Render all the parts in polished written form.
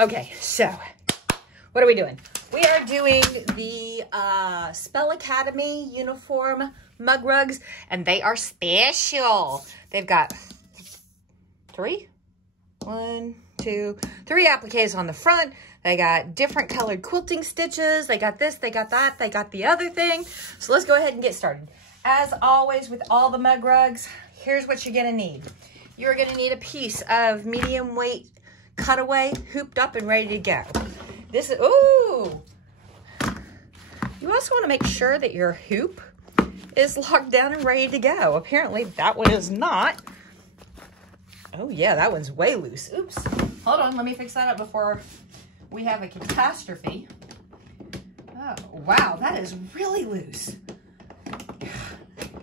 Okay, so what are we doing? We are doing the Spell Academy uniform mug rugs, and they are special. They've got three appliques on the front. They got different colored quilting stitches. They got this, they got that, they got the other thing. So let's go ahead and get started. As always with all the mug rugs, here's what you're gonna need. You're gonna need a piece of medium weight cutaway, hooped up and ready to go. This is, ooh! You also wanna make sure that your hoop is locked down and ready to go. Apparently that one is not. Oh yeah, that one's way loose. Oops. Hold on, let me fix that up before we have a catastrophe. Oh, wow, that is really loose.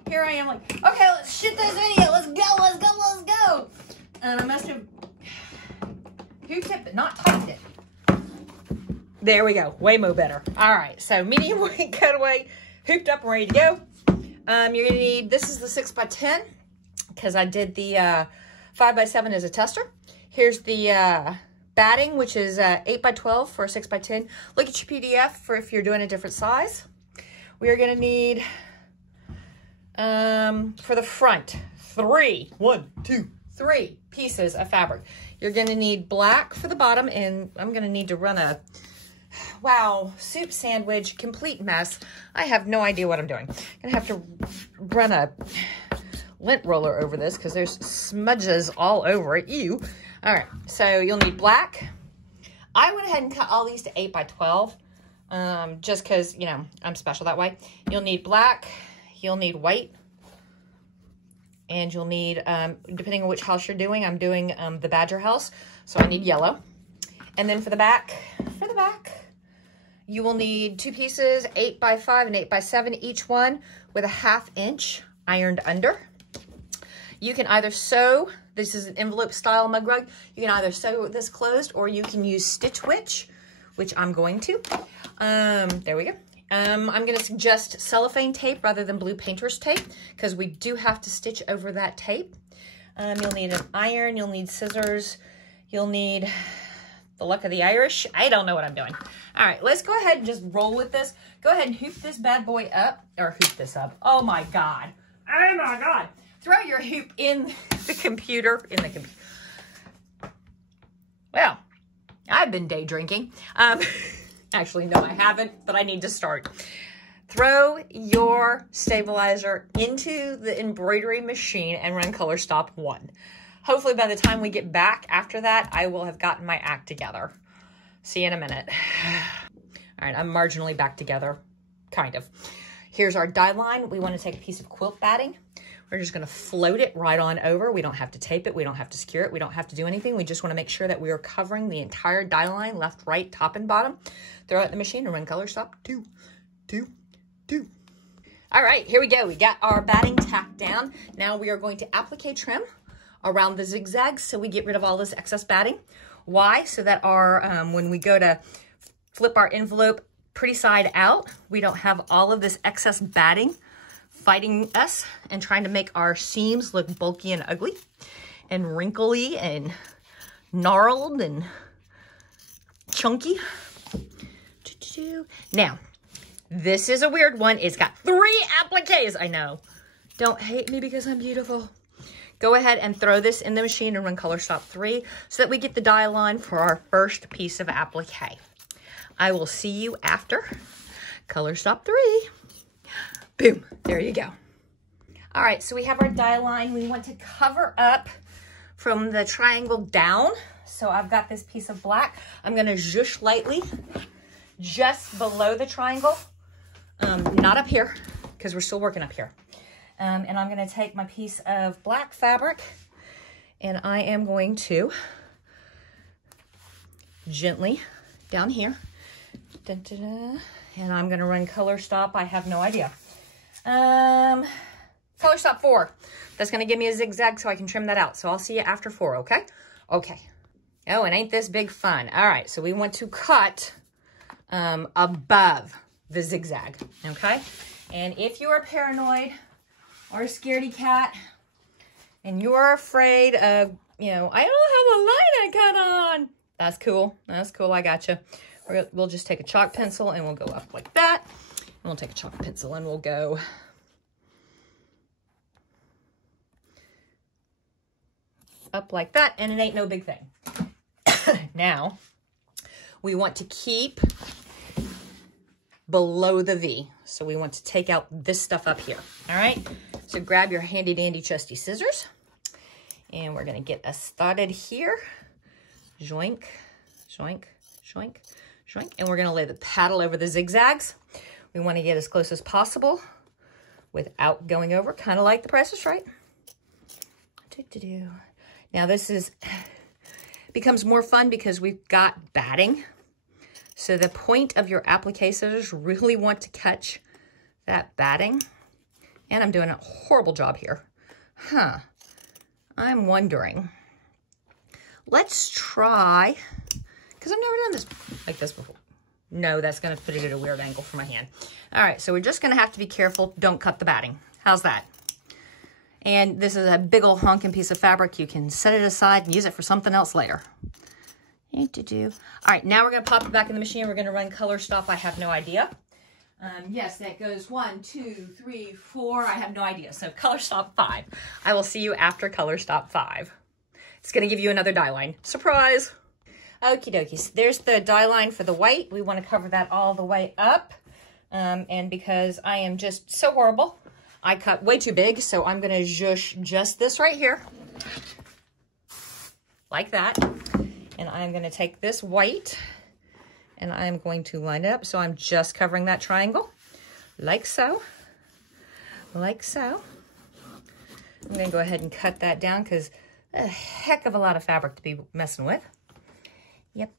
Here I am like, okay, let's shoot this video. Let's go, let's go, let's go. And I must have hooped it, but not tightened it. There we go, way more better. All right, so medium weight cutaway, hooped up and ready to go. You're gonna need, this is the 6x10, because I did the 5x7 as a tester. Here's the batting, which is 8x12 for a 6x10. Look at your PDF for if you're doing a different size. We are gonna need, for the front, three pieces of fabric. You're gonna need black for the bottom, and I'm gonna need to run a, wow, soup sandwich, complete mess. I have no idea what I'm doing. I'm gonna have to run a lint roller over this because there's smudges all over it. Ew. All right, so you'll need black. I went ahead and cut all these to 8x12, just because, you know, I'm special that way. You'll need black, you'll need white, and you'll need, depending on which house you're doing, I'm doing the Badger house, so I need yellow. And then for the back, you will need two pieces, 8x5 and 8x7, each one with a 1/2 inch ironed under. You can either sew, this is an envelope style mug rug, you can either sew this closed or you can use Stitch Witch, which I'm going to. There we go. I'm gonna suggest cellophane tape rather than blue painter's tape because we do have to stitch over that tape. You'll need an iron, you'll need scissors, you'll need the luck of the Irish. I don't know what I'm doing. All right, let's go ahead and just roll with this. Go ahead and hoop this bad boy up, or hoop this up. Oh my God. Oh my God. Throw your hoop in the computer, Well, I've been day drinking. Actually, no, I haven't, but I need to start. Throw your stabilizer into the embroidery machine and run color stop 1. Hopefully by the time we get back after that, I will have gotten my act together. See you in a minute. All right, I'm marginally back together, kind of. Here's our die line. We want to take a piece of quilt batting. We're just gonna float it right on over. We don't have to tape it. We don't have to secure it. We don't have to do anything. We just wanna make sure that we are covering the entire die line, left, right, top, and bottom. Throw it in the machine and run color stop 2, 2, 2. All right, here we go. We got our batting tacked down. Now we are going to applique trim around the zigzags so we get rid of all this excess batting. Why? So that our, when we go to flip our envelope pretty side out, we don't have all of this excess batting fighting us and trying to make our seams look bulky and ugly and wrinkly and gnarled and chunky. Now, this is a weird one. It's got 3 appliques. I know. Don't hate me because I'm beautiful. Go ahead and throw this in the machine and run color stop 3 so that we get the die line for our first piece of applique. I will see you after color stop 3. Boom, there you go. All right, so we have our die line. We want to cover up from the triangle down. So I've got this piece of black. I'm gonna zhoosh lightly just below the triangle, not up here, because we're still working up here. And I'm gonna take my piece of black fabric and I am going to gently down here, dun, dun, dun, and I'm gonna run color stop. I have no idea. Color stop 4. That's gonna give me a zigzag so I can trim that out. So I'll see you after 4, okay? Okay. Oh, and ain't this big fun. All right, so we want to cut above the zigzag, okay? And if you are paranoid or a scaredy cat and you are afraid of, you know, I don't have a line I cut on, That's cool. That's cool. I gotcha. We'll just take a chalk pencil and we'll go up like that. And we'll take a chalk pencil and we'll go up like that. And it ain't no big thing. Now, we want to keep below the V. So we want to take out this stuff up here. All right. So grab your handy dandy trusty scissors. And we're going to get us started here. Joink, joink, joink, joink. And we're going to lay the paddle over the zigzags. We want to get as close as possible without going over, kind of like the Price is Right. Now this becomes more fun because we've got batting. So the point of your applique scissors really want to catch that batting. And I'm doing a horrible job here. I'm wondering. Let's try, because I've never done this like this before. No, that's going to put it at a weird angle for my hand. All right, so we're just going to have to be careful. Don't cut the batting. How's that? And this is a big old honking piece of fabric. You can set it aside and use it for something else later. All right, now we're going to pop it back in the machine. We're going to run color stop. I have no idea. Yes, that goes 1, 2, 3, 4. I have no idea. So color stop 5. I will see you after color stop 5. It's going to give you another die line. Surprise! Okie dokie. So there's the die line for the white. We want to cover that all the way up. And because I am just so horrible, I cut way too big. So I'm going to zhoosh just this right here. Like that. And I'm going to take this white and I'm going to line it up. So I'm just covering that triangle. Like so. Like so. I'm going to go ahead and cut that down because a heck of a lot of fabric to be messing with. Yep.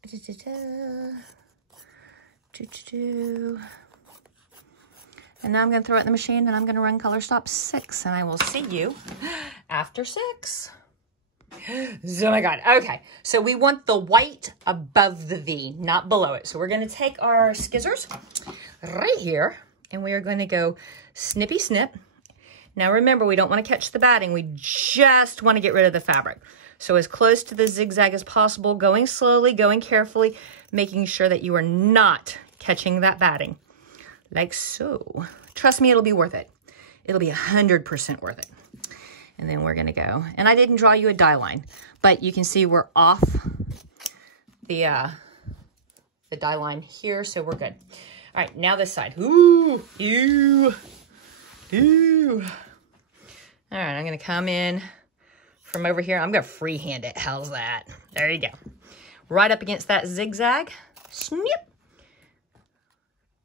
And now I'm going to throw it in the machine and I'm going to run color stop 6 and I will see you after 6. Oh my God. Okay. So we want the white above the V, not below it. So we're going to take our scissors right here and we are going to go snippy snip. Now remember, we don't want to catch the batting. We just want to get rid of the fabric. So as close to the zigzag as possible, going slowly, going carefully, making sure that you are not catching that batting. Like so. Trust me, it'll be worth it. It'll be 100% worth it. And then we're going to go. And I didn't draw you a die line, but you can see we're off the die line here, so we're good. All right, now this side. Ooh, ew, ew. All right, I'm going to come in from over here. I'm going to freehand it. How's that? There you go. Right up against that zigzag. Snip.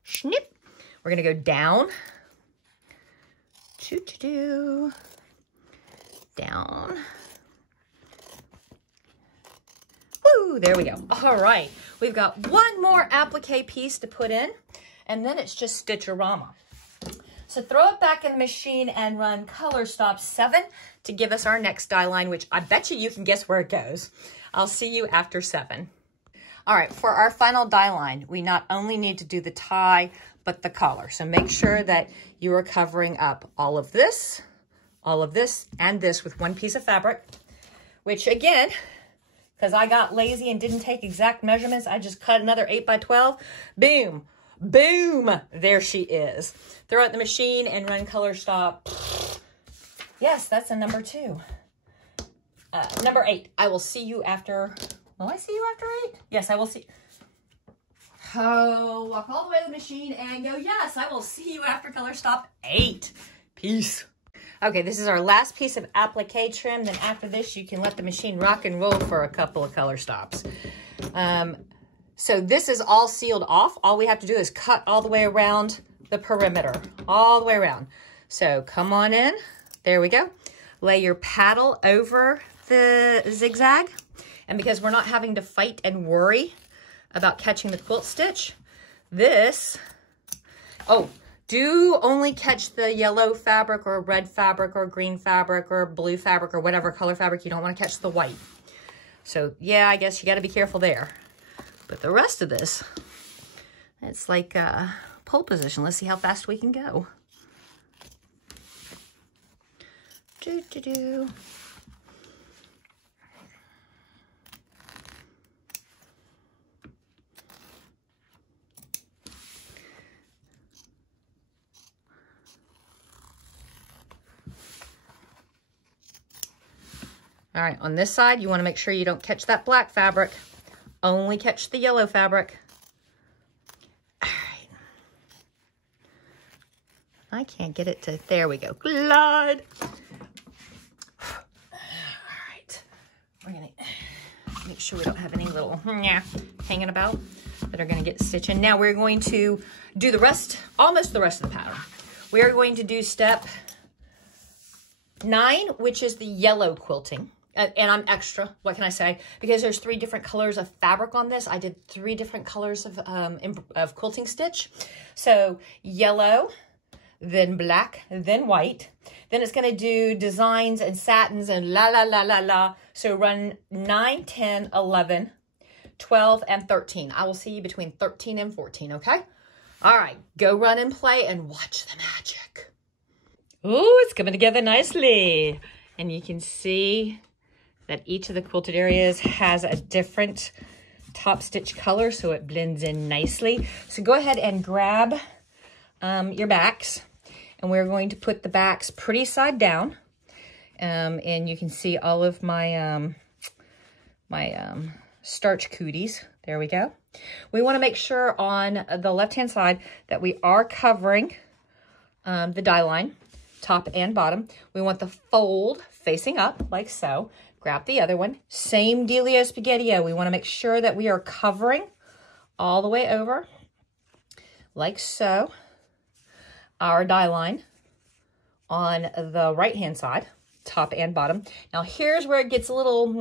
Snip. We're going to go down. Down. Woo, there we go. All right. We've got one more applique piece to put in, and then it's just Stitcherama. So throw it back in the machine and run color stop 7 to give us our next die line, which I bet you can guess where it goes. I'll see you after 7. All right, for our final die line, we not only need to do the tie, but the collar. So make sure that you are covering up all of this, and this with one piece of fabric, which again, because I got lazy and didn't take exact measurements, I just cut another 8 by 12. Boom, boom, there she is. Throw it in the machine and run color stop. Yes, that's a number 2. Number 8, I will see you after, will I see you after 8? Yes, I will see. Oh, walk all the way to the machine and go, yes, I will see you after color stop 8. Peace. Okay, this is our last piece of applique trim. Then after this, you can let the machine rock and roll for a couple of color stops. So this is all sealed off. All we have to do is cut all the way around the perimeter, all the way around. So come on in. There we go. Lay your paddle over the zigzag. And because we're not having to fight and worry about catching the quilt stitch, this, do only catch the yellow fabric or red fabric or green fabric or blue fabric or whatever color fabric. You don't want to catch the white. So yeah, I guess you got to be careful there. But the rest of this, it's like pole position. Let's see how fast we can go. All right, on this side, you want to make sure you don't catch that black fabric. Only catch the yellow fabric. All right. I can't get it to, there we go. Glide. All right. We're going to make sure we don't have any little hanging about that are going to get stitched in. Now we're going to do the rest, almost the rest of the pattern. We are going to do step 9, which is the yellow quilting. And I'm extra, what can I say? Because there's 3 different colors of fabric on this. I did 3 different colors of quilting stitch. So yellow, then black, then white. Then it's gonna do designs and satins and la, la, la, la, la. So run 9, 10, 11, 12, and 13. I will see you between 13 and 14, okay? All right, go run and play and watch the magic. Ooh, it's coming together nicely. And you can see that each of the quilted areas has a different top stitch color, so it blends in nicely. So go ahead and grab your backs, and we're going to put the backs pretty side down. And you can see all of my starch cooties. There we go. We want to make sure on the left-hand side that we are covering the die line, top and bottom. We want the fold facing up, like so. Grab the other one. Same dealio spaghetti-o. We want to make sure that we are covering all the way over, like so, our die line on the right-hand side, top and bottom. Now, here's where it gets a little,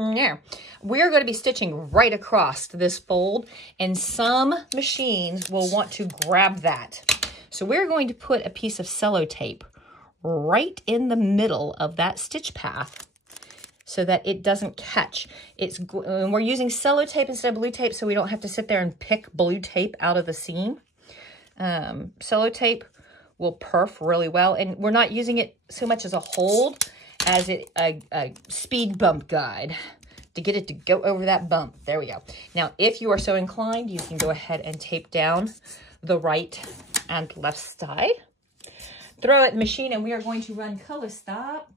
we're going to be stitching right across this fold, and some machines will want to grab that. So we're going to put a piece of sellotape right in the middle of that stitch path, so that it doesn't catch. We're using sellotape instead of blue tape, so we don't have to sit there and pick blue tape out of the seam. Sellotape will perf really well, and we're not using it so much as a hold as a speed bump guide to get it to go over that bump. There we go. Now, if you are so inclined, you can go ahead and tape down the right and left side. Throw it in the machine, and we are going to run color stop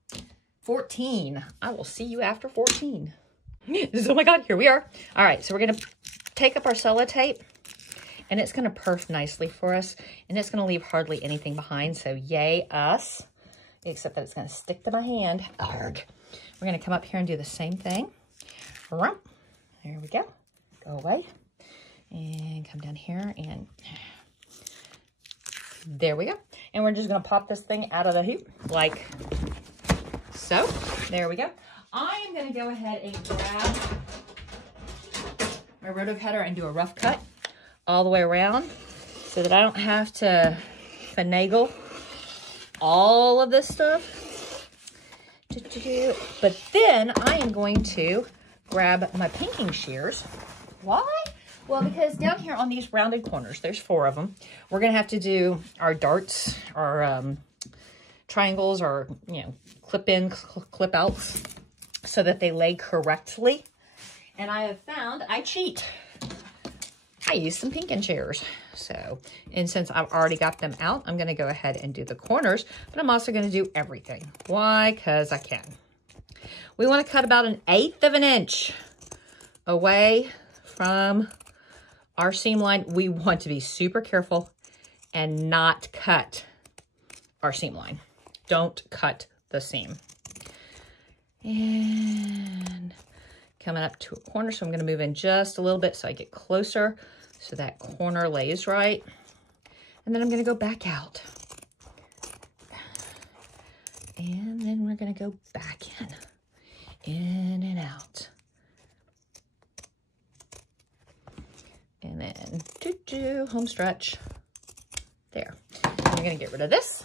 14. I will see you after 14. Oh my God, here we are. All right, so we're gonna take up our sellotape, and it's gonna perf nicely for us, and it's gonna leave hardly anything behind, so yay us, except that it's gonna stick to my hand. Arg. We're gonna come up here and do the same thing. There we go. Go away, and come down here, and there we go. And we're just gonna pop this thing out of the hoop, like so. There we go. I am going to go ahead and grab my roto cutter and do a rough cut all the way around so that I don't have to finagle all of this stuff. But then I am going to grab my pinking shears. Why? Well, because down here on these rounded corners, there's 4 of them. We're going to have to do our darts, our triangles, or, you know, clip-in, clip-outs, so that they lay correctly. And I have found I cheat. I use some pinking shears. So, and since I've already got them out, I'm going to go ahead and do the corners, but I'm also going to do everything. Why? Because I can. We want to cut about 1/8 of an inch away from our seam line. We want to be super careful and not cut our seam line. Don't cut the seam. And coming up to a corner, so I'm going to move in just a little bit so I get closer so that corner lays right. And then I'm going to go back out. And then we're going to go back in and out. And then home stretch. There. I'm going to get rid of this.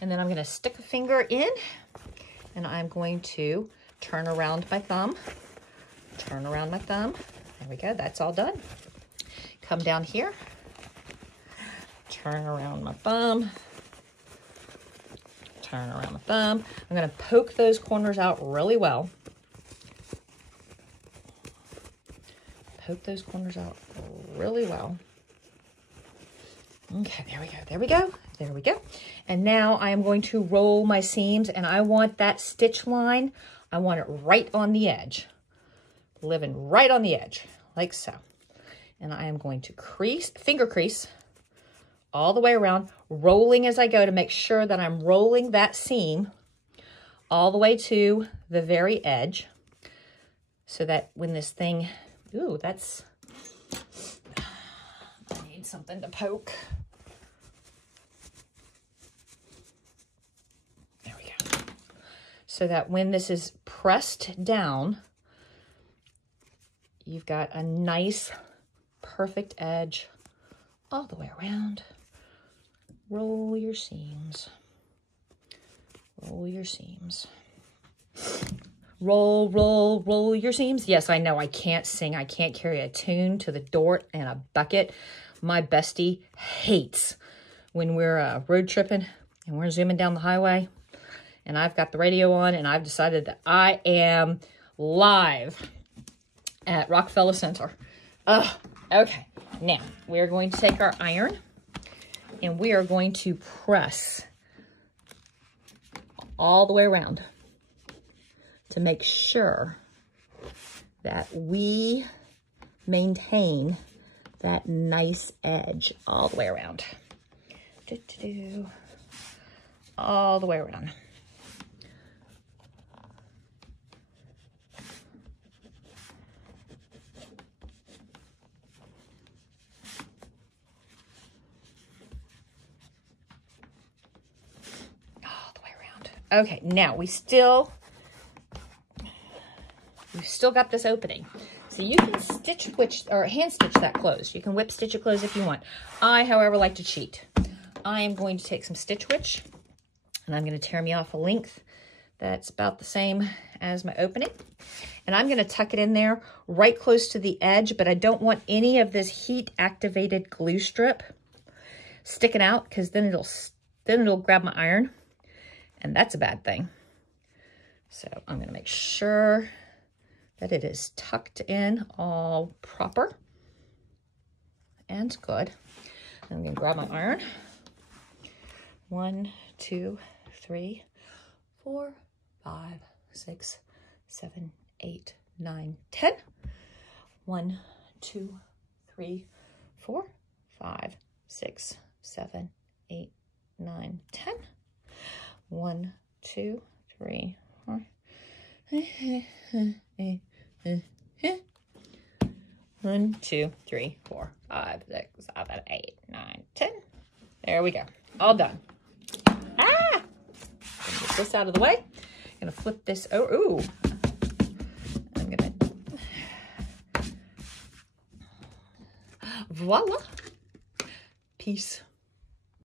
And then I'm going to stick a finger in, and I'm going to turn around my thumb. Turn around my thumb. There we go. That's all done. Come down here. Turn around my thumb. Turn around my thumb. I'm going to poke those corners out really well. Poke those corners out really well. Okay, there we go. There we go. There we go. And now I am going to roll my seams, and I want that stitch line, I want it right on the edge, living right on the edge, like so. And I am going to crease, finger crease, all the way around, rolling as I go to make sure that I'm rolling that seam all the way to the very edge, so that when this thing, ooh, that's, I need something to poke. There we go. So that when this is pressed down, you've got a nice, perfect edge all the way around. Roll your seams. Roll your seams. Roll, roll, roll your seams. Yes, I know I can't sing. I can't carry a tune to the door and a bucket. My bestie hates when we're road tripping and we're zooming down the highway and I've got the radio on and I've decided that I am live at Rockefeller Center. Okay. Now, we're going to take our iron and we are going to press all the way around to make sure that we maintain that nice edge all the way around. All the way around. Okay, now we've still got this opening. So you can stitch which, or hand stitch that closed. You can whip stitch it closed if you want. I, however, like to cheat. I am going to take some Stitch Witch and I'm going to tear me off a length that's about the same as my opening. And I'm going to tuck it in there right close to the edge, but I don't want any of this heat activated glue strip sticking out because then it'll grab my iron. And that's a bad thing. So I'm going to make sure that it is tucked in all proper and good. I'm going to grab my iron. 1, 2, 3, 4, 5, 6, 7, 8, 9, 10. 1, 2, 3, 4, 5, 6, 7, 8, 9, 10. 1, 2, 3, 4. 1, 2, 3, 4, 5, 6, 7, 8, 9, 10. There we go. All done. Ah! Get this out of the way. I'm gonna flip this over. Ooh. I'm gonna. Voila. Peace.